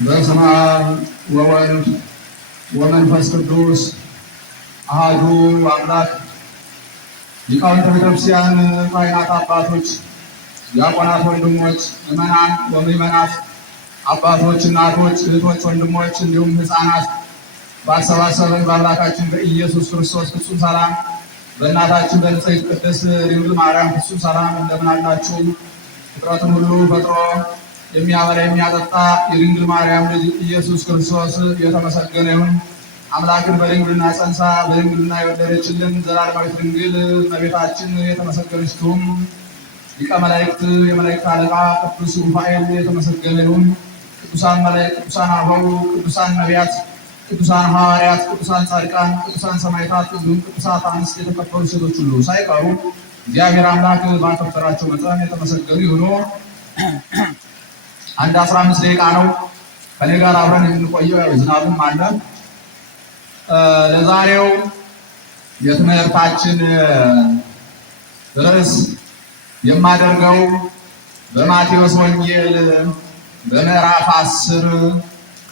በስመ አብ ወወልድ ወመንፈስ ቅዱስ አሐዱ አምላክ። ሊቃውንተ ቤተክርስቲያን፣ ካህናት አባቶች፣ ዲያቆናት፣ ወንድሞች፣ ምዕመናን ወምዕመናት፣ አባቶች፣ እናቶች፣ እህቶች፣ ወንድሞች እንዲሁም ሕፃናት ባሰባሰበን በአምላካችን በኢየሱስ ክርስቶስ ፍጹም ሰላም በእናታችን በንጽሕት ቅድስት ድንግል ማርያም ፍጹም ሰላም እንደምን አላችሁ? ፍጥረትን ሁሉ ፈጥሮ የሚያበላ የሚያጠጣ የድንግል ማርያም ልጅ ኢየሱስ ክርስቶስ የተመሰገነ ይሁን። አምላክን በድንግልና ጸንሳ በድንግልና የወለደችልን ዘላለማዊት ድንግል እመቤታችን የተመሰገነች ትሁን። ሊቀ መላእክት የመላእክት አለቃ ቅዱስ ሩፋኤል የተመሰገነ ይሁን። ቅዱሳን መላእክት፣ ቅዱሳን አበው፣ ቅዱሳን ነቢያት፣ ቅዱሳን ሐዋርያት፣ ቅዱሳን ጻድቃን፣ ቅዱሳን ሰማዕታት እንዲሁም ቅዱሳት አንስት የተከበሩ ሴቶች ሁሉ ሳይቀሩ እግዚአብሔር አምላክ ባከበራቸው መጠን የተመሰገኑ ይሁኑ። አንድ 15 ደቂቃ ነው ከኔ ጋር አብረን የምንቆየው። ዝናብም አለ። ለዛሬው የትምህርታችን ርዕስ የማደርገው በማቴዎስ ወንጌል በምዕራፍ 10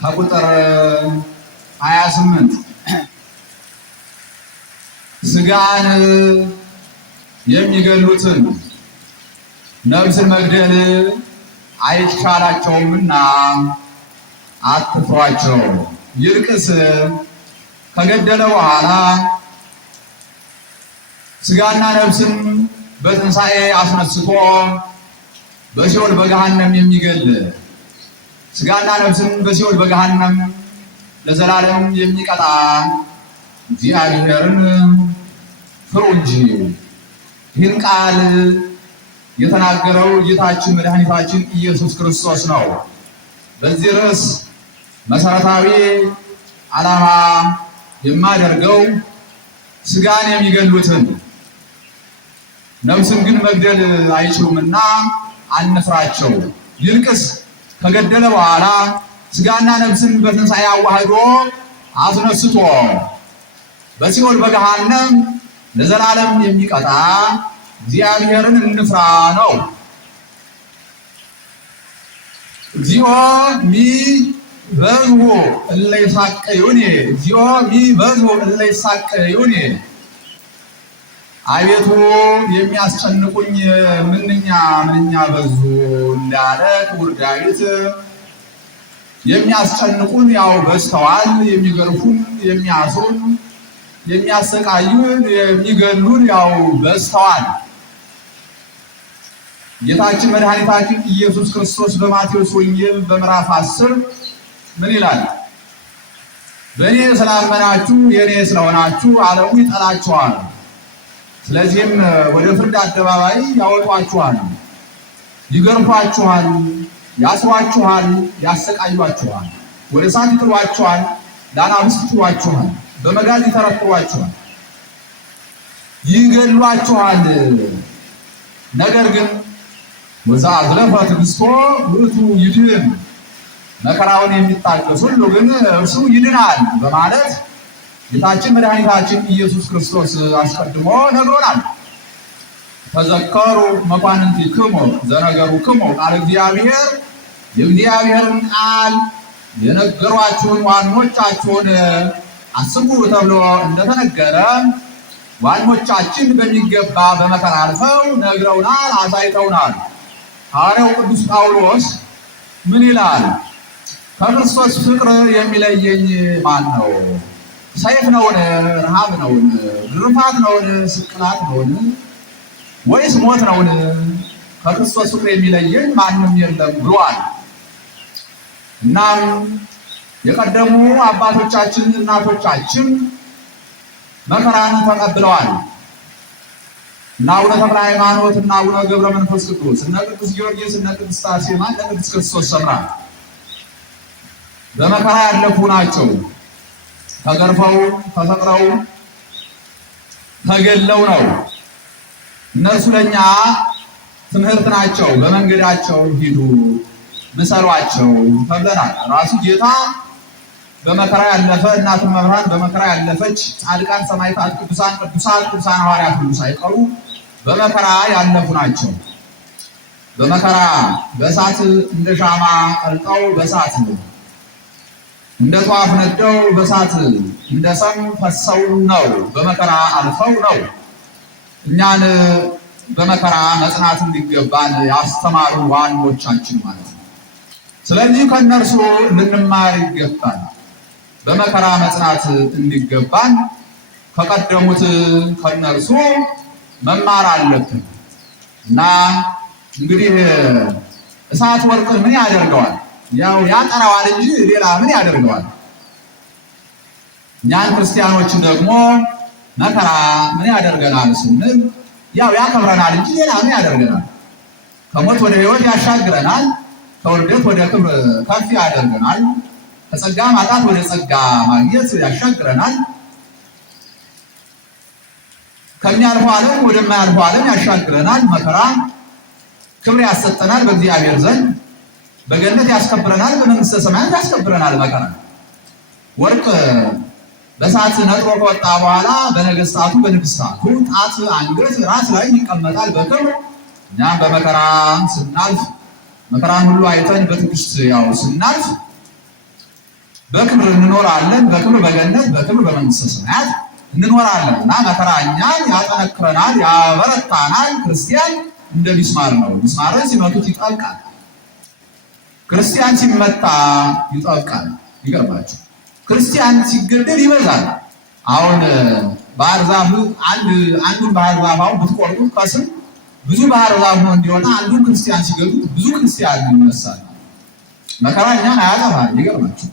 ከቁጥር 28 ስጋን የሚገሉትን ነፍስን መግደል አይቻላቸውምና አትፍሯቸው፣ ይልቅስ ከገደለ በኋላ ስጋና ነፍስን በትንሣኤ አስነስቶ በሲኦል በገሃነም የሚገል ስጋና ነፍስን በሲኦል በገሃነም ለዘላለም የሚቀጣ እግዚአብሔርን ፍሩ እንጂ። ይህን ቃል የተናገረው ጌታችን መድኃኒታችን ኢየሱስ ክርስቶስ ነው። በዚህ ርዕስ መሰረታዊ ዓላማ የማደርገው ስጋን የሚገሉትን ነፍስን ግን መግደል አይችሉምና አንፍራቸው፣ ይልቅስ ከገደለ በኋላ ስጋና ነፍስን በትንሣኤ አዋህዶ አስነስቶ በሲኦል በገሃነም ለዘላለም የሚቀጣ እግዚአብሔርን እንፍራ ነው። እግዚኦ ሚበዝሑ እለ ይሣቀዩኒ፣ እግዚኦ ሚበዝሑ እለ ይሣቀዩኒ። አቤቱ የሚያስጨንቁኝ ምንኛ ምንኛ በዙ እንዳለ ክቡር ዳዊት፣ የሚያስጨንቁን ያው በዝተዋል። የሚገርፉን፣ የሚያስሩን፣ የሚያሰቃዩን፣ የሚገሉን ያው በዝተዋል። ጌታችን መድኃኒታችን ኢየሱስ ክርስቶስ በማቴዎስ ወንጌል በምዕራፍ 10 ምን ይላል? በእኔ ስላመናችሁ የእኔ ስለሆናችሁ ዓለሙ ይጠላችኋል፣ ስለዚህም ወደ ፍርድ አደባባይ ያወጧችኋል፣ ይገርፏችኋል፣ ያስሯችኋል፣ ያሰቃዩአችኋል፣ ወደ እሳት ይጥሏችኋል፣ ለአናብስት ይጥሏችኋል፣ በመጋዝ ይተረትሯችኋል፣ ይገድሏችኋል። ነገር ግን ወዘአዝለፈ ትዕግሥቶ ውእቱ ይድኅን፣ መከራውን የሚታገስ ሁሉ ግን እርሱ ይድናል በማለት ጌታችን መድኃኒታችን ኢየሱስ ክርስቶስ አስቀድሞ ነግሮናል። ተዘከሩ መኳንንቲክሙ ዘነገሩክሙ ቃለ እግዚአብሔር፣ የእግዚአብሔርን ቃል የነገሯችሁን ዋኖቻችሁን አስቡ ተብሎ እንደተነገረ ዋኖቻችን በሚገባ በመከራ አልፈው ነግረውናል፣ አሳይተውናል። ሐዋርያው ቅዱስ ጳውሎስ ምን ይላል? ከክርስቶስ ፍቅር የሚለየኝ ማን ነው? ሰይፍ ነውን? ረሃብ ነውን? ግርፋት ነውን? ስቅላት ነውን? ወይስ ሞት ነውን? ከክርስቶስ ፍቅር የሚለየኝ ማንም የለም ብሏል። እናም የቀደሙ አባቶቻችን እናቶቻችን መከራን ተቀብለዋል። እና አቡነ ተክለ ሃይማኖት እና አቡነ ገብረ መንፈስ ቅዱስ፣ እነ ቅዱስ ጊዮርጊስ፣ እነ ቅድስት አርሴማ፣ እነ ቅዱስ ክርስቶስ ሰምራ በመከራ ያለፉ ናቸው። ተገርፈው ተሰቅለው ተገለው ነው። እነርሱ ለኛ ትምህርት ናቸው። በመንገዳቸው ሂዱ ምሰሏቸው ተብለናል። ራሱ ጌታ በመከራ ያለፈ፣ እናቱ መብርሃን በመከራ ያለፈች፣ ጻድቃን፣ ሰማዕታት፣ ቅዱሳን ሐዋርያት ሁሉ ሳይቀሩ በመከራ ያለፉ ናቸው። በመከራ በእሳት እንደ ሻማ ቀልጠው በእሳት እንደ ጧፍ ነደው በእሳት እንደ ሰም ፈሰው ነው በመከራ አልፈው ነው እኛን በመከራ መጽናት እንዲገባን ያስተማሩ ዋኖቻችን ማለት ነው። ስለዚህ ከነርሱ ልንማር ይገባል። በመከራ መጽናት እንዲገባን ከቀደሙት ከነርሱ መማር አለብን እና እንግዲህ እሳት ወርቅ ምን ያደርገዋል? ያው ያጠራዋል እንጂ ሌላ ምን ያደርገዋል? እኛን ክርስቲያኖችን ደግሞ መከራ ምን ያደርገናል ስንል ያው ያከብረናል እንጂ ሌላ ምን ያደርገናል? ከሞት ወደ ሕይወት ያሻግረናል። ከውርደት ወደ ክብር ከፍ ያደርገናል። ከጸጋ ማጣት ወደ ጸጋ ማግኘት ያሻግረናል። ከሚያልፈው ዓለም ወደማያልፈው ዓለም ያሻግረናል። መከራ ክብር ያሰጠናል በእግዚአብሔር ዘንድ፣ በገነት ያስከብረናል፣ በመንግስተ ሰማያት ያስከብረናል። መከራ ወርቅ በእሳት ነጥሮ ከወጣ በኋላ በነገስታቱ በንግስታቱ ጣት፣ አንገት፣ ራስ ላይ ይቀመጣል በክብር። እኛም በመከራ ስናልፍ መከራን ሁሉ አይተን በትዕግስት ያው ስናልፍ በክብር እንኖራለን። በክብር በገነት በክብር በመንግስተ ሰማያት እንኖራለን እና መከራ እኛን ያጠነክረናል፣ ያበረታናል። ክርስቲያን እንደ ሚስማር ነው። ሚስማርን ሲመቱት ይጠብቃል። ክርስቲያን ሲመታ ይጠብቃል። ይገርማችሁ፣ ክርስቲያን ሲገደል ይበዛል። አሁን ባህር ዛፍ አንዱን ባህር ዛፍ አሁን ብትቆርጡት ከስር ብዙ ባህር ዛፍ ነው እንዲሆነ አንዱን ክርስቲያን ሲገዱት ብዙ ክርስቲያን ይነሳል። መከራ እኛን አያጠፋል። ይገርማችሁ፣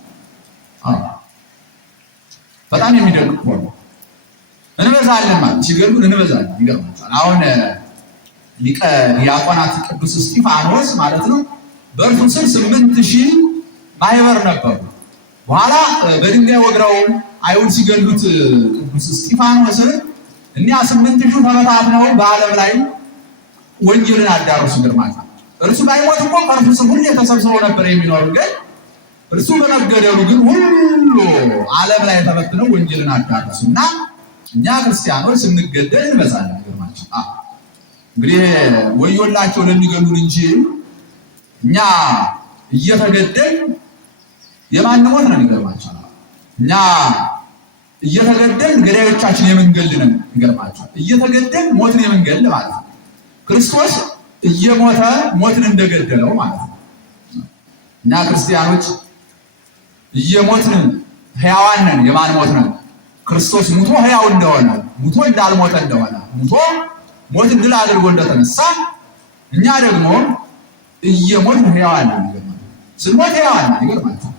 በጣም የሚደንቅ ነው። እንበዛለን ማለት ሲገሉን እንበዛለን። ይገርማችኋል። አሁን ሊቀ ዲያቆናት ቅዱስ እስጢፋኖስ ማለት ነው በእርሱ ስር 8000 ማህበር ነበሩ። በኋላ በድንጋይ ወግረው አይሁድ ሲገሉት ቅዱስ እስጢፋኖስን እኒያ 8000 ተበታትነው በዓለም ላይ ወንጌልን አዳረሱ። ግርማቸው እርሱ ባይሞት እኮ ከእርሱ ስር ሁሌ ተሰብስበው ነበር የሚኖሩ። ግን እርሱ በመገደሉ ግን ሁሉ ዓለም ላይ ተበትነው ወንጌልን አዳረሱ እና እኛ ክርስቲያኖች ስንገደል እንበዛለን። ግርማቸው እንግዲህ ወዮላቸው ለሚገሉን እንጂ እኛ እየተገደል የማን ሞት ነው? ይገርማቸው እኛ እየተገደል ገዳዮቻችን የምንገል ነን። ይገርማቸው እየተገደል ሞትን የምንገል ማለት ነው። ክርስቶስ እየሞተ ሞትን እንደገደለው ማለት ነው። እኛ ክርስቲያኖች እየሞትን ሕያዋን ነን። የማን ሞት ነው? ክርስቶስ ሙቶ ሕያው እንደሆነ ሙቶ እንዳልሞተ እንደሆነ ሙቶ ሞትን ድል አድርጎ እንደተነሳ እኛ ደግሞ እየሞትን ሕያዋን ነን። ስንሞት ሕያዋን ነን። ይገርማችሁ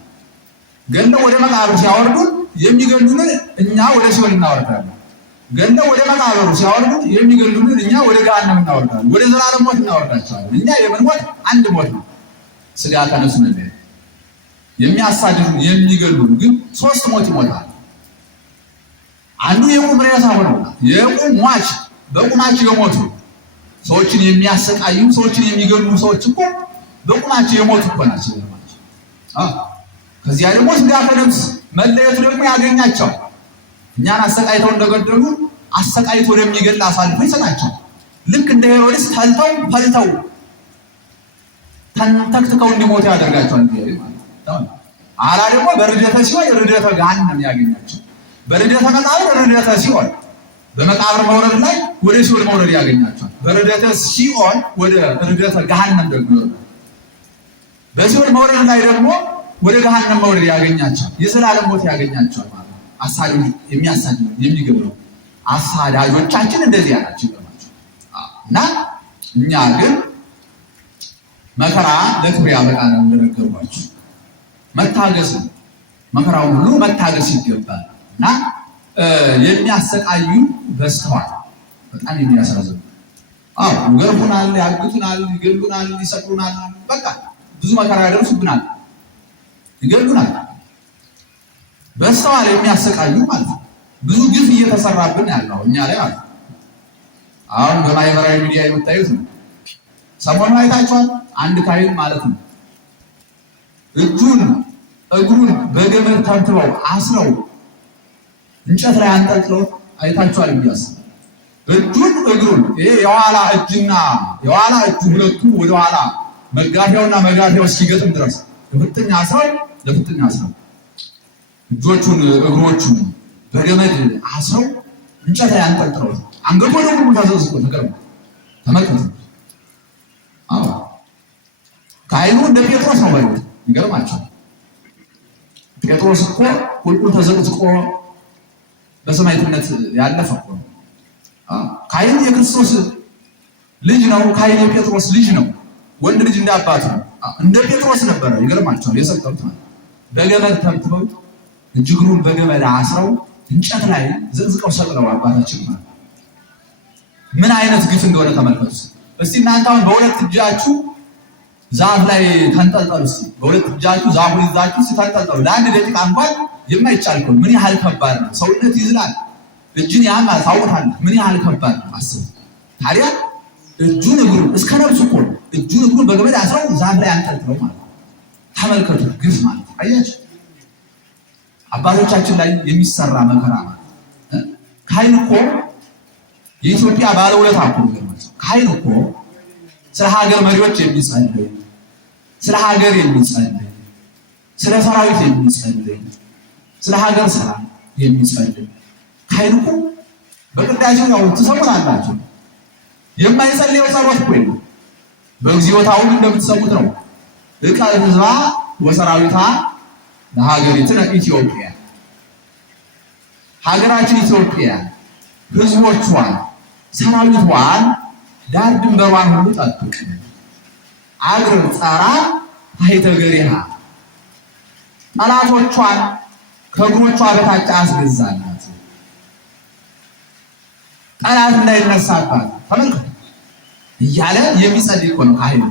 ገለው ወደ መቃብር ሲያወርዱን የሚገሉንን እኛ ወደ ሲኦል እናወርዳለን። ገለው ወደ መቃብሩ ሲያወርዱን የሚገሉንን እኛ ወደ ገሃነም እናወርዳለን። ወደ ዘላለም ሞት እናወርዳቸዋለን። እኛ የምንሞት አንድ ሞት ነው፣ ስጋ ከነፍስ መለየት። የሚያሳድዱን የሚገሉን ግን 3 ሞት ይሞታል። አንዱ የቁም ሬሳ ሆነው የቁም ሟች በቁማቸው የሞቱ ሰዎችን የሚያሰቃዩ ሰዎችን የሚገሉ ሰዎች እኮ በቁማቸው የሞቱ እኮ ናቸው። ከዚያ ደግሞ ስጋ ከነፍስ መለየቱ ደግሞ ያገኛቸው። እኛን አሰቃይተው እንደገደሉ አሰቃይቶ ወደሚገል አሳልፎ ይሰጣቸው። ልክ እንደ ሄሮድስ ተልተው ፈልተው ተንተክተው እንዲሞቱ ያደርጋቸዋል። አላ ደግሞ በርደተ ሲኦል ርደተ ገሃነም ያገኛቸው። በርደተ መቃብር ርደተ ሲኦል በመቃብር መውረድ ላይ ወደ ሲኦል መውረድ ያገኛቸዋል። በርደተ ሲኦል ወደ ርደተ ገሃነም ደግሞ በሲኦል መውረድ ላይ ደግሞ ወደ ገሃነም መውረድ ያገኛቸዋል። የዘላለም ሞት ያገኛቸዋል ማለት ነው። አሳዳጅ የሚያሳድዱ የሚገድሉ አሳዳጆቻችን እንደዚህ ያላችሁ ይገባችሁ እና እኛ ግን መከራ ለክብር ያበቃናል። እንደነገርኳችሁ መታገስ መከራውን ሁሉ መታገስ ይገባል እና የሚያሰቃዩ በስተዋል በጣም የሚያሳዝኑ ይገርፉናል፣ ያግቱናል፣ ይገሉናል፣ ይሰቅሉናል። በቃ ብዙ መከራ ያደርሱብናል፣ ይገሉናል። በስተዋል የሚያሰቃዩ ማለት ነው። ብዙ ግፍ እየተሰራብን ያለው እኛ ላይ ማለት ነው። አሁን በማህበራዊ ሚዲያ የምታዩት ነው። ሰሞኑን አይታችኋል። አንድ ካህን ማለት ነው እጁን እግሩን በገመድ ተብትበው አስረው እንጨት ላይ አንጠልጥለው አይታችኋል። እንዲያስ እጁን እግሩን ይሄ የኋላ እጁ ሁለቱ ወደ ኋላ መጋፊያውና መጋፊያው እስኪገጥም ድረስ ለፍጥኛ አስረው እጆቹን እግሮቹን በገመድ አስረው እንጨት ላይ አንጠልጥለው አንገቱ ወደ ሙሉ ተዘዝቆ ተቀርቦ ተመልከቱ። ካህኑ እንደ ጴጥሮስ ነው ማለት ይገርማቸው። ጴጥሮስ እኮ ቁልቁል ተዘቅዝቆ በሰማዕትነት ያለፈ እኮ ነው። ካህኑ የክርስቶስ ልጅ ነው። ካህኑ የጴጥሮስ ልጅ ነው። ወንድ ልጅ እንደ አባቱ ነው። እንደ ጴጥሮስ ነበረ። ይገርማቸዋል። የሰቀሉት ማለት በገመድ ተምትበው እጅግሩን በገመድ አስረው እንጨት ላይ ዘቅዝቀው ሰቅለው አባታችን ማለት ምን አይነት ግፍ እንደሆነ ተመልከቱ። እስቲ እናንተ አሁን በሁለት እጃችሁ ዛፍ ላይ ተንጠልጠሉ። እስቲ በሁለት እጃችሁ ዛፉን ይዛችሁ ተንጠልጠሉ። ለአንድ ደቂቃ እንኳን የማይቻል እኮ ምን ያህል ከባድ ነው። ሰውነት ይዝላል። እጅን ያማል። ታውቁታላችሁ ምን ያህል ከባድ ነው። አስቡ ታዲያ እጁን እግሩን እስከ ነፍሱ እኮ እጁን እግሩን በገመድ አስረው ዛፍ ላይ አንጠልጥለው ማለት ተመልከቱ። ግፍ ማለት አያችሁ አባቶቻችን ላይ የሚሰራ መከራ ማለት ካህን እኮ የኢትዮጵያ ባለውለታ እኮ ነው። ካህን እኮ ስለ ሀገር መሪዎች የሚጸልይ፣ ስለ ሀገር የሚጸልይ፣ ስለ ሰራዊት የሚጸልይ፣ ስለ ሀገር ሰላም የሚጸልይ ካህን እኮ በቅዳሴው ያው ትሰሙታላችሁ። የማይጸልየው ጸሎት እኮ የለም። በግዚኦታውም እንደምትሰሙት ነው። እቀ ሕዝባ ወሰራዊታ ለሀገሪቱነ ኢትዮጵያ፣ ሀገራችን ኢትዮጵያ ህዝቦቿን ሰራዊቷን ዳር ድንበሯን ሁሉ ጠብቅ። አግር ጸራ ታሕተ ገሪሃ፣ ጠላቶቿን ከእግሮቿ በታች አስገዛላት፣ ጠላት እንዳይነሳባት ተመልከቱ እያለ የሚጸልይ እኮ ነው ካህኑ።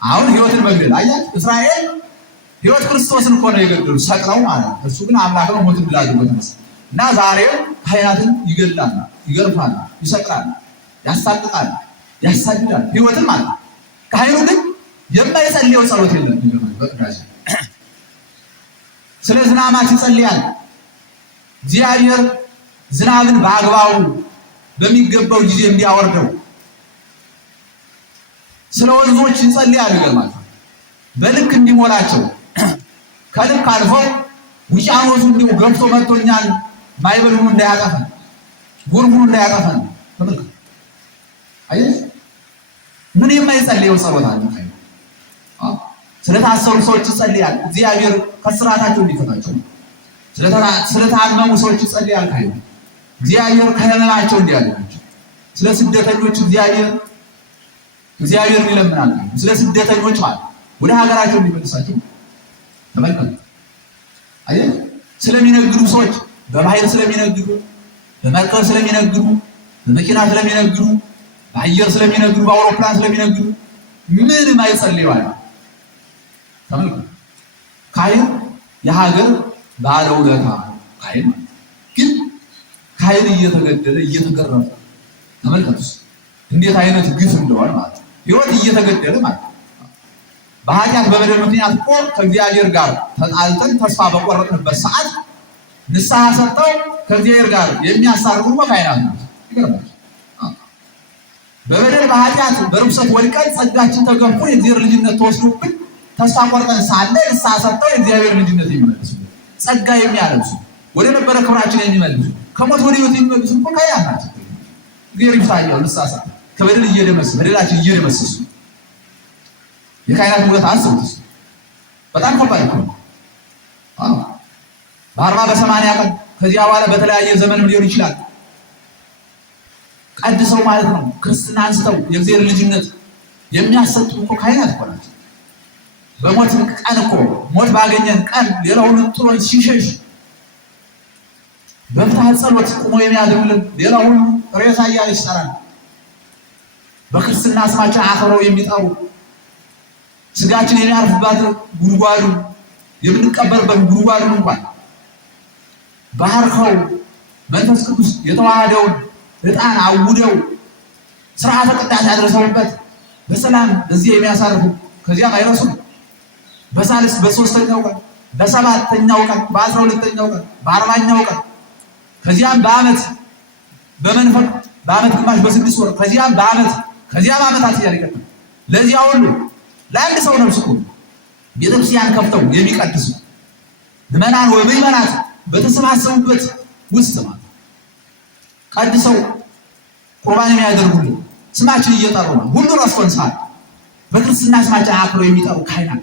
አሁን ህይወትን መግደል አያት እስራኤል ህይወት ክርስቶስን እኮ ነው የገደሉ ሰቅለው ማለት ነው። እሱ ግን አምላክ ነው። ሞትን ድል አድርጎ ተነሳ እና ዛሬው ካህናትን ይገድላል፣ ይገርፋል፣ ይሰቅላል፣ ያሳቅቃል፣ ያሳድዳል ህይወትን ማለት ነው። ካህኑ ግን የማይጸልየው ጸሎት የለም። በቅዳሴ ስለ ዝናማት ይጸልያል። እግዚአብሔር ዝናብን በአግባቡ በሚገባው ጊዜ እንዲያወርደው ስለ ወንዞች ይጸልያል። ይገርማል በልክ እንዲሞላቸው ከልክ አልፎ ውቅያኖሱ እንዲሁ ገብቶ መጥቶኛል ማይበሉን እንዳያጠፈን ጉርጉሩ እንዳያጠፈን ተመልከቱ። አየህ ምን የማይጸልየው ጸሎት አለ። ስለታሰሩ ሰዎች ይጸልያል። እግዚአብሔር ከስራታቸው እንዲፈታቸው። ስለታመሙ ሰዎች ይጸልያል። እግዚአብሔር ከህመማቸው እንዲያድናቸው። ስለ ስደተኞች እግዚአብሔር ይለምናል። ስለ ስደተኞች ማለት ወደ ሀገራቸው እንዲመልሳቸው ተመልከቱ። አየህ ስለሚነግዱ ሰዎች በባህር ስለሚነግዱ፣ በመርከብ ስለሚነግዱ፣ በመኪና ስለሚነግዱ፣ በአየር ስለሚነግዱ፣ በአውሮፕላን ስለሚነግዱ ምንም አይጸልዩም። ተመልከቱ ካህን የሀገር ባለውለታ ካህን ግን ካህን እየተገደለ እየተገረፈ ተመልከቱ እንዴት አይነት ግፍ እንደሆነ ማለት ነው። ህይወት እየተገደለ ማለት ነው። በኃጢአት በበደል ምክንያት እኮ ከእግዚአብሔር ጋር ተጣልተን ተስፋ በቆረጥንበት ሰዓት ንስሐ ሰጠው ከእግዚአብሔር ጋር የሚያሳርቁ ካህናት ናቸው። ይገርማል። በበደል በኃጢአት በርኩሰት ወድቀን ጸጋችን ተገፎ የእግዚአብሔር ልጅነት ተወስዶብን ተስፋ ቆርጠን ሳለ ንስሐ ሰጠው የእግዚአብሔር ልጅነት የሚመልሱ ጸጋ የሚያለብሱ ወደ ነበረ ክብራችን የሚመልሱ ከሞት ወደ ሕይወት የሚመልሱ እኮ ካህናት ናቸው። እግዚአብሔር ይፍታኛው ንስሐ ሰጠው ከበደል በደላችን እየደመሰሱ የካህናት ውለታ አስቡት። በጣም ከባድ ነው። በ40 በ80 ቀን ከዚያ በኋላ በተለያየ ዘመንም ሊሆን ይችላል ቀድሰው ማለት ነው ክርስትና አንስተው የእግዚአብሔር ልጅነት የሚያሰጡ እኮ ካህናት እኮ ናቸው። በሞት ቀን እኮ ሞት ባገኘን ቀን ሌላውን ጥሎ ሲሸሽ በፍትሐት ጸሎት ቁሞ የሚያድርልን ሌላውን ሬሳ እያለ ይሰራል። በክርስትና ስማችን አክብረው የሚጠሩ ስጋችን የሚያርፍባት ጉድጓዱ የምንቀበርበት ጉድጓዱን እንኳን ባርከው መንፈስ ቅዱስ የተዋሃደውን ዕጣን አውደው ስርዓተ ቅዳሴ አድርሰውበት በሰላም እዚህ የሚያሳርፉ ከዚያም አይረሱም። በሳልስ በሶስተኛው ቀን በሰባተኛው ቀን በ12ኛው ቀን በ40ኛው ቀን ከዚያም በዓመት በመንፈቅ በዓመት ግማሽ በ6 ወር ከዚያም ዓመታት እያለ ይቀጥላል። ለዚያ ሁሉ ለአንድ ሰው ነፍስ እኮ ቤተክርስቲያን ከፍተው የሚቀድሱ ምዕመናን ወምዕመናት በተሰባሰቡበት ውስጥ ማለት ቀድሰው ቁርባን የሚያደርጉልን ስማችን እየጠሩ ነው። ሁሉ ሬስፖንሳብል በክርስትና ስማችን አክብረው የሚጠሩ ካህናት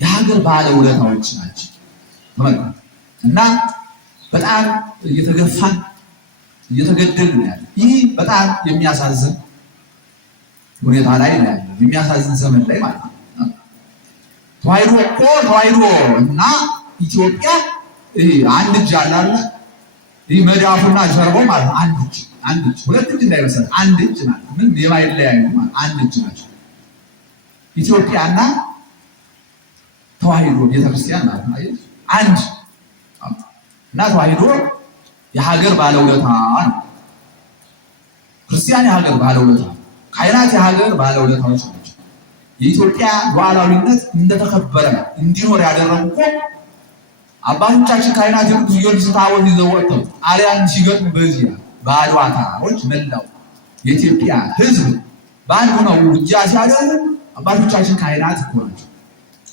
የሀገር ባለውለታዎች ናቸው። ተመልከቱ እና በጣም እየተገፋን እየተገደልን ነው ያለው። ይህ በጣም የሚያሳዝን ሁኔታ ላይ ነው ያለው። የሚያሳዝን ዘመን ላይ ማለት ነው። ተዋሕዶ እና ኢትዮጵያ አንድ እጅ አለ አይደል? ይህ መዳፉና ጀርባው ማለት አንድ እጅ ሁለት እጅ እንዳይመስል አንድ እጅ ማለት ምን የማይለያዩ ማለት አንድ እጅ ናቸው። ኢትዮጵያና ተዋሕዶ ቤተክርስቲያን ማለት ነው አንድ እና ተዋሕዶ የሀገር ባለውለታ ነው። ክርስቲያን የሀገር ባለውለታ፣ ካህናት የሀገር ባለውለታዎች ናቸው። የኢትዮጵያ ሉዓላዊነት እንደተከበረ እንዲኖር ያደረጉ እኮ አባቶቻችን ካህናት የቅዱስ ጊዮርጊስ ታቦት ይዘው ወጥተው ጣሊያን ሲገጥሙ በዚህ በአድዋ ተራሮች መላው የኢትዮጵያ ሕዝብ በአንድ ሆነው ውጊያ ሲያደርጉ አባቶቻችን ካህናት እኮ ናቸው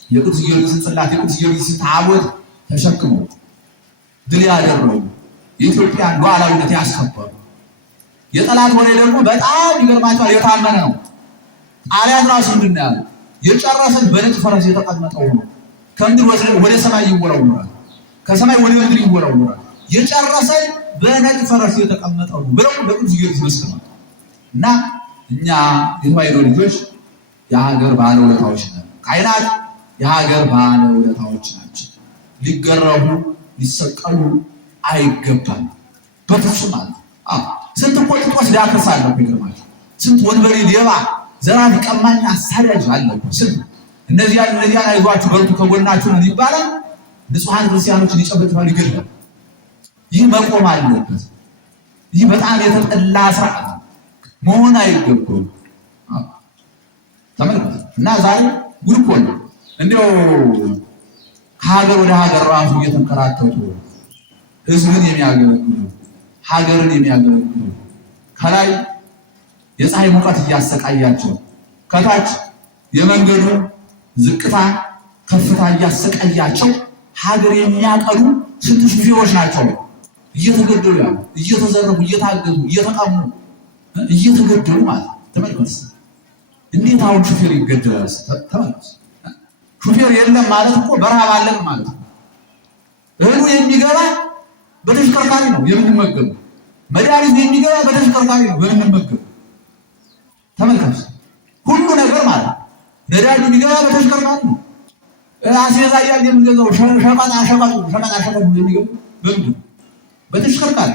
የቅዱስ ጊዮርጊስን ጽላት የቅዱስ ጊዮርጊስን ታቦት ተሸክመው ድል ያደረጉ የኢትዮጵያን ሉዓላዊነት ያስከበሩ። የጠላት ወሬ ደግሞ በጣም ይገርማቸዋል። የታመነ ነው። ጣሊያን ራሱ ምንድን ነው ያለው? የጨረሰን በነጭ ፈረስ የተቀመጠው ነው። ከምድር ወደ ሰማይ ይወረወራል፣ ከሰማይ ወደ ምድር ይወረወራል። የጨረሰን በነጭ ፈረስ የተቀመጠው ነው ብለው ለቅዱስ ጊዮርጊስ መስክረዋል። እና እኛ የተዋሕዶ ልጆች የሀገር ባለውለታዎች ነን። ካህናት የሀገር ባለውለታዎች ናቸው። ሊገረፉ ሊሰቀሉ አይገባም በፍጹም አለ። ስንት እኮ ጥጦስ ሊያከስ አለ እኮ ይገርማል። ስንት ወንበዴ፣ ሌባ፣ ዘራፊ፣ ቀማኛ፣ አሳዳጅ አለ እኮ ስንት። እነዚያን አይዟችሁ በርቱ ከጎናችሁ ነው ይባላል። ንጹሐን ክርስቲያኖችን ይጨበጭባሉ፣ ይገድላሉ። ይህ መቆም አለበት። ይህ በጣም የተጠላ ስርዓት መሆን አይገባም። ተመልከቱ እና ዛሬ ጉድ እኮ ነው። እንዲያው ከሀገር ወደ ሀገር ራሱ እየተንከራተቱ ህዝብን የሚያገለግሉ ሀገርን የሚያገለግሉ ከላይ የፀሐይ ሙቀት እያሰቃያቸው ከታች የመንገዱ ዝቅታ ከፍታ እያሰቃያቸው ሀገር የሚያቀሉ ስንት ሹፌሮች ናቸው እየተገደሉ ያሉ፣ እየተዘረፉ፣ እየታገቱ፣ እየተቀሙ፣ እየተገደሉ ማለት ተመልከቱ። እንዴት አሁን ሹፌር ይገደላል? ተመልከቱ። ሹፌር የለም ማለት እኮ በረሃብ አለን ማለት ነው። እህሉ የሚገባ በተሽከርካሪ ነው የምንመገበው። መድኃኒቱ የሚገባ በተሽከርካሪ ነው የምንመገበው። ተመልከቱ። ሁሉ ነገር ማለት ነው። ነዳጅ የሚገባ በተሽከርካሪ ነው። አስቤዛ እያልን የምንገዛው ሸቀጣ ሸቀጡ የሚገባ በምንድን ነው? በተሽከርካሪ።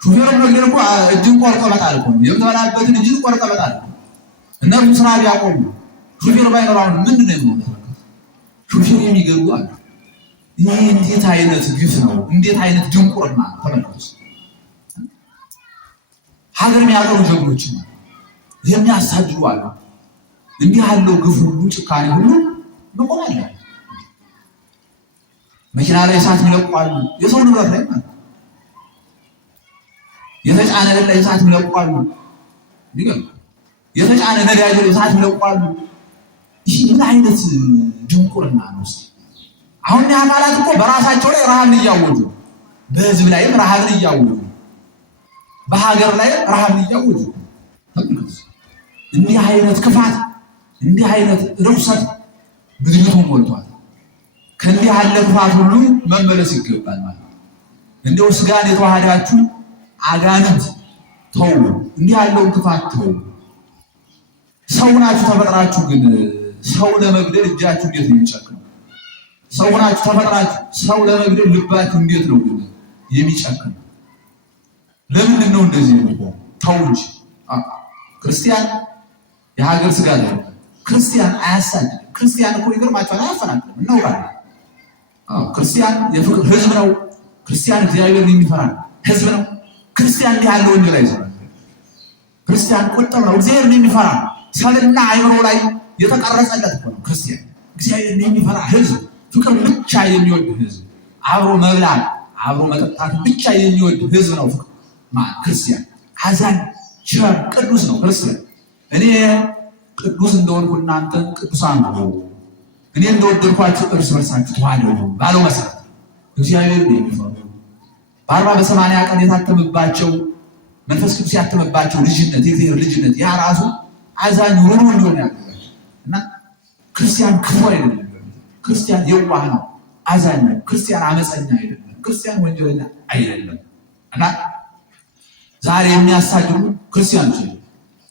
ሹፌሩን ነገር እኮ እጅን ቆርጦ መጣል እኮ ነው። የምትበላበትን እጅን ቆርጦ መጣል። እነሱ ስራ ቢያቆሙ ሹፌር ባይኖር አሁን ምንድን ነው የሚሆነው? ሹፌር የሚገቡ አሉ። ይህ እንዴት አይነት ግፍ ነው! እንዴት አይነት ድንቁርና! ተመልከቱ። ሀገር የሚያቀሩ ጀግኖች የሚያሳድዱ አሉ። እንዲህ ያለው ግፍ ሁሉ ጭካኔ ሁሉ መቆም አለ። መኪና ላይ እሳት ይለቋሉ። የሰው ንብረት ላይ ማለት የተጫነ ላይ እሳት ይለቋሉ። የተጫነ ነዳጅ ላይ እሳት ይለቋሉ። ይህ ምን አይነት ድንቁርና ነው? አሁን የአካላት እኮ በራሳቸው ላይ ረሃብን እያወጁ በህዝብ ላይም ረሃብን እያወጁ በሀገር ላይ ረሃብን እያወጁ እንዲህ አይነት ክፋት እንዲህ አይነት ርኩሰት ምድሪቱን ሞልቷል። ከእንዲህ ያለ ክፋት ሁሉ መመለስ ይገባል ማለት ነው። እንደው ስጋን የተዋሃዳችሁ አጋንንት ተው፣ እንዲህ ያለውን ክፋት ተው። ሰው ናችሁ ተፈጥራችሁ፣ ግን ሰው ለመግደል እጃችሁ እንዴት ነው የሚጨክነው? ሰው ናችሁ ተፈጥራችሁ፣ ሰው ለመግደል ልባችሁ እንዴት ነው ግን የሚጨክነው? ለምንድን ነው እንደዚህ ነው? ተው እንጂ። ክርስቲያን የሀገር ስጋት ነው። ክርስቲያን አያሳድድም። ክርስቲያን እኮ ይገርማችኋል፣ አያፈናቅልም። እናውቃለን። ክርስቲያን የፍቅር ህዝብ ነው። ክርስቲያን እግዚአብሔርን የሚፈራ ህዝብ ነው። ክርስቲያን እንዲህ ያለ ወንጀል አይሰራም። ክርስቲያን ቁጥብ ነው። እግዚአብሔርን የሚፈራ ሰልና አይምሮ ላይ የተቀረጸለት እኮ ነው ክርስቲያን። እግዚአብሔርን የሚፈራ ህዝብ፣ ፍቅር ብቻ የሚወድ ህዝብ፣ አብሮ መብላት አብሮ መጠጣት ብቻ የሚወድ ህዝብ ነው ክርስቲያን። አዛኝ፣ ቸር፣ ቅዱስ ነው ክርስቲያን። እኔ ቅዱስ እንደሆንኩ እናንተ ቅዱሳን ነው እኔ እንደወደድኳችሁ እርስ በርሳችሁ ተዋደዱ ባለው መሰረት እግዚአብሔር የሚፈሩ በ40 በ80 ቀን የታተመባቸው መንፈስ ቅዱስ ያተመባቸው ልጅነት የእግዚአብሔር ልጅነት ያ ራሱ አዛኝ ሆኖ እንደሆነ ያደርጋል። እና ክርስቲያን ክፉ አይደለም። ክርስቲያን የዋህ ነው፣ አዛኝ ነው። ክርስቲያን አመፀኛ አይደለም። ክርስቲያን ወንጀለኛ አይደለም። እና ዛሬ የሚያሳድዱ ክርስቲያኖች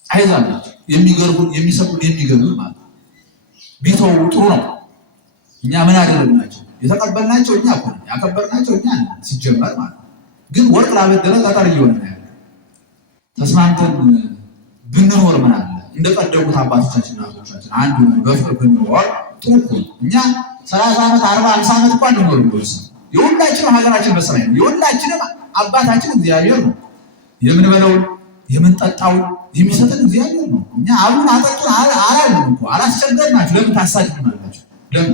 አይዛም የሚገርቡን የሚሰጡን የሚገሉን ማለት ቢተው ጥሩ ነው። እኛ ምን አደረግናቸው? የተቀበልናቸው እኛ እኮ ነን፣ ያከበርናቸው እኛ ነን ሲጀመር ማለት ግን ወርቅ ላበደረ ጠጠር እየሆነ ነው። ተስማምተን ብንኖር ምን አለ? እንደቀደሙት አባቶቻችን እናቶቻችን አንዱ በፍቅር ብንኖር ጥሩ እኮ እኛ 30 ዓመት 40 50 ዓመት እንኳን እንኖር ብሎስ የሁላችንም ሀገራችን በሰማይ ነው። የሁላችንም አባታችን እግዚአብሔር ነው። የምንበላውን የምንጠጣውን የሚሰጠን እግዚአብሔር ነው። እኛ አሁን አጠጡን አላልንም እኮ አላስቸገርናችሁ። ለምን ታሳድዱናላችሁ? ለምን?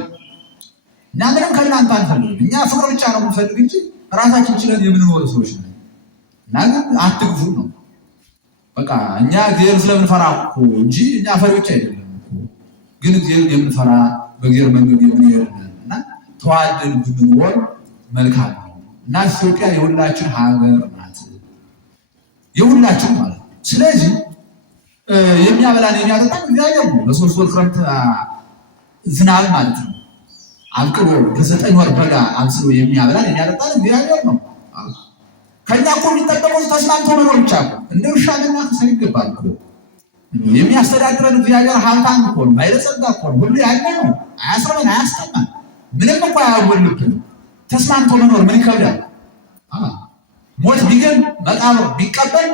እኛ ምንም ከእናንተ አንፈልግም። እኛ ፍቅር ብቻ ነው የምንፈልግ እንጂ ራሳችን ችለን የምንኖር ሰዎች ነን። እና ግን አትግፉ ነው በቃ። እኛ እግዚአብሔር ስለምንፈራ እኮ እንጂ እኛ ፈሪዎች አይደለም እኮ። ግን እግዚአብሔር የምንፈራ በእግዚአብሔር መንገድ የምንሄድ እና ተዋደን ብንኖር መልካም ነው። እና ኢትዮጵያ የሁላችን ሀገር ናት፣ የሁላችን ማለት ነው። ስለዚህ የሚያበላን የሚያጠጣን እግዚአብሔር ነው። በ3 ወር ክረምት ዝናብ ማለት ነው አብቅሎ በ9 ወር በጋ አብስሎ የሚያበላን የሚያጠጣን እግዚአብሔር ነው። ከኛ እኮ የሚጠበቀው ተስማምቶ መኖር ብቻ ነው። እንደ ውሻ ልናከሰር ይገባል እኮ። የሚያስተዳድረን እግዚአብሔር ሀብታም እኮ ነው፣ ባለጸጋ እኮ ነው። ሁሉ ያለ ነው። አያስረበን፣ አያስጠማን፣ ምንም እኮ አያጎልብን። ተስማምቶ መኖር ምን ይከብዳል? ሞት ቢገል መቃብር ቢቀበል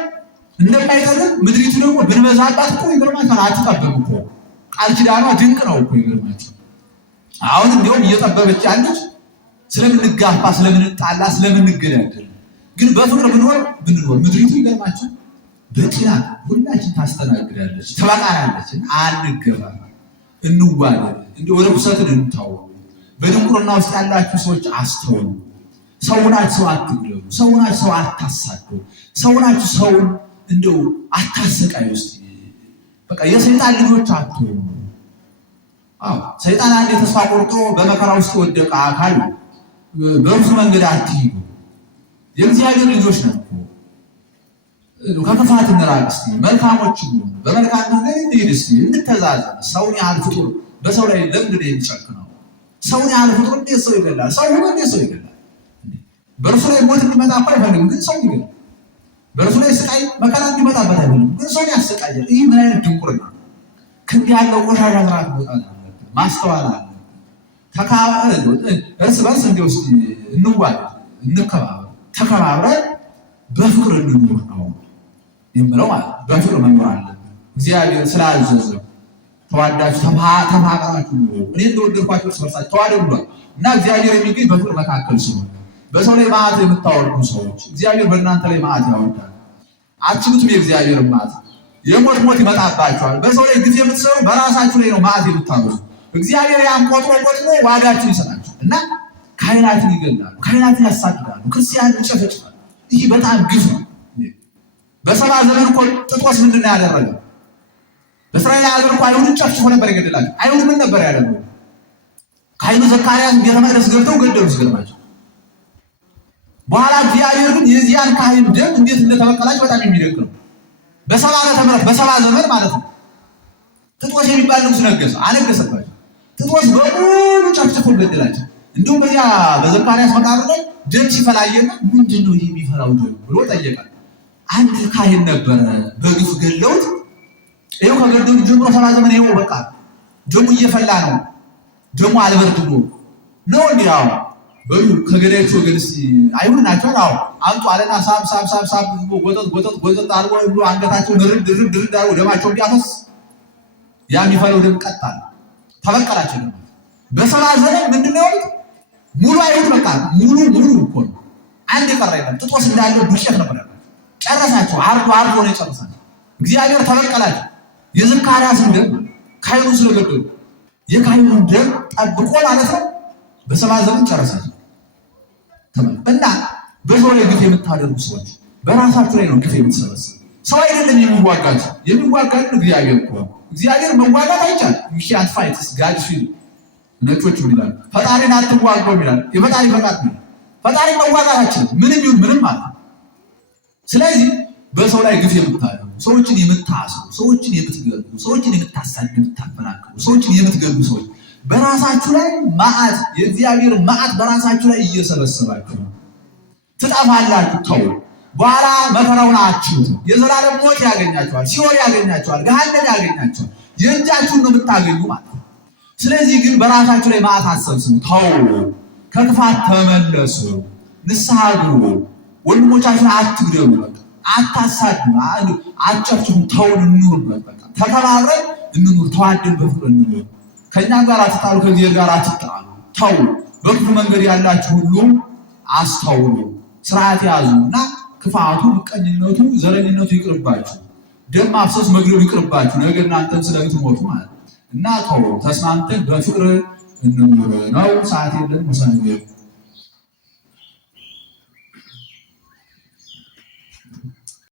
እንደማይጠቅም ምድሪቱ ደግሞ ብንበዛባት እኮ ይገርማችኋል። አትጠበም እኮ ቃል ኪዳኗ ድንቅ ነው እኮ ይገርማችኋል። አሁን እንዲሁም እየጠበበች ያለች ስለምንጋፋ፣ ስለምንጣላ፣ ስለምንገዳደል ግን በፍቅር ብንኖር ምድሪቱ ይገርማችኋል በጤና ሁላችን ታስተናግዳለች፣ ትበቃናለች። አንገባ፣ እንዋደድ፣ እንዲህ ወደ ርኩሰትን እንተው። በድንቁርና ውስጥ ያላችሁ ሰዎች አስተውሉ። ሰውናችሁ ሰው አትግደሉ፣ ሰውናችሁ ሰው አታሳዱ፣ ሰውናችሁ ሰውን እንደው አታሰቃዩ። ውስጥ በቃ የሰይጣን ልጆች አትሆኑ። ሰይጣን አንድ የተስፋ ቆርጦ በመከራ ውስጥ የወደቀ አካል በእርሱ መንገድ አትሂዱ። የእግዚአብሔር ልጆች ነው። ከክፋት እንራቅ እስቲ፣ መልካሞች በመልካም መንገድ እንሂድ እስቲ፣ እንተዛዘን። ሰውን ያህል ፍጡር በሰው ላይ ለምንድን ነው የሚጨክነው? ሰውን ያህል ፍጡር እንዴት ሰው ይገላል? ሰው ሁሉ እንዴት ሰው ይገላል? በእርሱ ላይ ሞት እንዲመጣ እኮ አይፈልግም፣ ግን ሰው ይገላል። በእርሱ ላይ ስቃይ መከራ እንዲመጣበት አይፈልግም፣ ግን ሰው ያሰቃያል። ይህ ምን አይነት ድንቁርና! ከእንዲህ ያለው ቆሻሻ ስርዓት መውጣት አለብን፣ ማስተዋል አለብን። እርስ በርስ እንዲ ውስጥ እንዋደድ፣ እንከባበር፣ ተከባብረን በፍቅር እንኖር ነው የምለው ማለት ነው። በፍቅር መኖር አለብን። እግዚአብሔር ስላዘዘ ተዋዳችሁ ተፋቅራችሁ እኔ እንደወደድኳችሁ እርስ በርሳችሁ ተዋደዱ ብሏል። እና እግዚአብሔር የሚገኝ በፍቅር መካከል ሲሆን በሰው ላይ መዓት የምታወርዱ ሰዎች እግዚአብሔር በእናንተ ላይ መዓት ያወርዳል። አትችሉትም። የእግዚአብሔር መዓት የሞት ይመጣባችኋል። በሰው ላይ ግፍ የምትሰሩ በራሳችሁ ላይ ነው መዓት የምታወርዱ። እግዚአብሔር ያን ቆጥሮ ዋጋችሁን ይሰጣችሁ። እና ካህናትን ይገላሉ፣ ካህናትን ያሳድዳሉ፣ ክርስቲያንን ይጨፈጭፋሉ። ይህ በጣም ግፍ ነው። በሰባ ዘመን እኮ ጥጦስ ምንድን ነው ያደረገው? በእስራኤል ሀገር እኮ አይሁድን ጨፍጭፎ ነበር የገደላቸው። አይሁድ ምን ነበር ያደረገው? ካህኑ ዘካርያስ ቤተ መቅደስ ገብተው ገደሉ። ሲገርማቸው በኋላ እግዚአብሔር ግን የዚያን ካህን ደም እንዴት እንደተበቀላቸው በጣም የሚደንቅ ነው። በሰባ ዓመተ ምህረት በሰባ ዘመን ማለት ነው ጥጦስ የሚባል ንጉሥ ነገሰ፣ አነገሰባቸው። ጥጦስ በሙሉ ጨፍጭፎ ገደላቸው። እንዲሁም በዚያ በዘካርያስ መቃብር ላይ ደም ሲፈላየና ምንድን ነው የሚፈላው ደም ብሎ ጠየቀ። አንድ ካህን ነበረ በግፍ ገለውት። ይኸው ከገደሉ ጀምሮ ሰባ ዘመን ይኸው በቃ ደሙ እየፈላ ነው። ደሙ አልበርድ ብሎ ነው እንዲህ ያው በሉ ከገዳዮች ወገን እስቲ አይሁድ ናቸው አዎ አምጡ አለና ሳብ ጎጠጥ አድርጎ ብሎ አንገታቸውን ድርድ አድርጎ ደማቸውን ቢያፈስ ያ የሚፈለው ደም ቀጣል ተበቀላቸው። በሰባ ዘመን ምንድን ነው ሙሉ አይሁድ በቃ ሙሉ እኮ ነው። አንድ የቀረ የለም። ጥጦስ እንዳለ ዱቄት ነበር ጨረሳቸው። አርዶ ነው የጨረሳቸው። እግዚአብሔር ተበቀላቸው። የዘካርያስን ደም ካህኑን ስለገደሉ የካህኑን ደም ጠብቆ ማለት ነው በሰባ ዘመን ጨረሳቸው። እና በሰው ላይ ግፍ የምታደርጉ ሰዎች በራሳችሁ ላይ ነው ግፍ የምትሰበስቡ። ሰው አይደለም የሚዋጋችሁ፣ የሚዋጋችሁ እግዚአብሔር እኮ። እግዚአብሔር መዋጋት አይቻልም። you can't fight God. ነጮች ይላሉ ፈጣሪን አትዋጉ ይላል። የፈጣሪ ፈቃድ ነው። ፈጣሪ መዋጋታችን ምንም ይሁን ምንም ማለት። ስለዚህ በሰው ላይ ግፍ የምታደርጉ ሰዎችን የምታስሩ፣ ሰዎችን የምትገሉ፣ ሰዎችን የምታሳድዱ፣ የምታፈናቅሉ፣ ሰዎችን የምትገሉ ሰዎች በራሳችሁ ላይ መዓት የእግዚአብሔር መዓት በራሳችሁ ላይ እየሰበሰባችሁ ነው። ትጠፋላችሁ። ተው። በኋላ መከራውን አትችሉት። የዘላለም ሞት ያገኛቸዋል፣ ሲኦል ያገኛቸዋል፣ ገሃነም ያገኛቸዋል። የእጃችሁን ነው የምታገኙ ማለት ነው። ስለዚህ ግን በራሳችሁ ላይ መዓት አትሰብስቡ። ተው። ከክፋት ተመለሱ። ንስሐ ግቡ። ወንድሞቻችሁን አትግደሉ። አታሳድዱ፣ አትጨፍጭፉ። ተውን፣ እንኑርበት። በቃ ተከባብረን እንኑር፣ ተዋደን በፍቅር እንኑር። ከእኛ ጋር አትጣሉ፣ ከእግዚአብሔር ጋር አትጣሉ። ተው። በክፉ መንገድ ያላችሁ ሁሉ አስተውሉ፣ ስርዓት ያዙ እና ክፋቱ፣ ምቀኝነቱ፣ ዘረኝነቱ ይቅርባችሁ። ደም ማፍሰስ፣ መግደሉ ይቅርባችሁ። ነገ እናንተም ስለምትሞቱ ማለት እና ተው፣ ተስማምተን በፍቅር እንኑር ነው። ሰዓት የለም።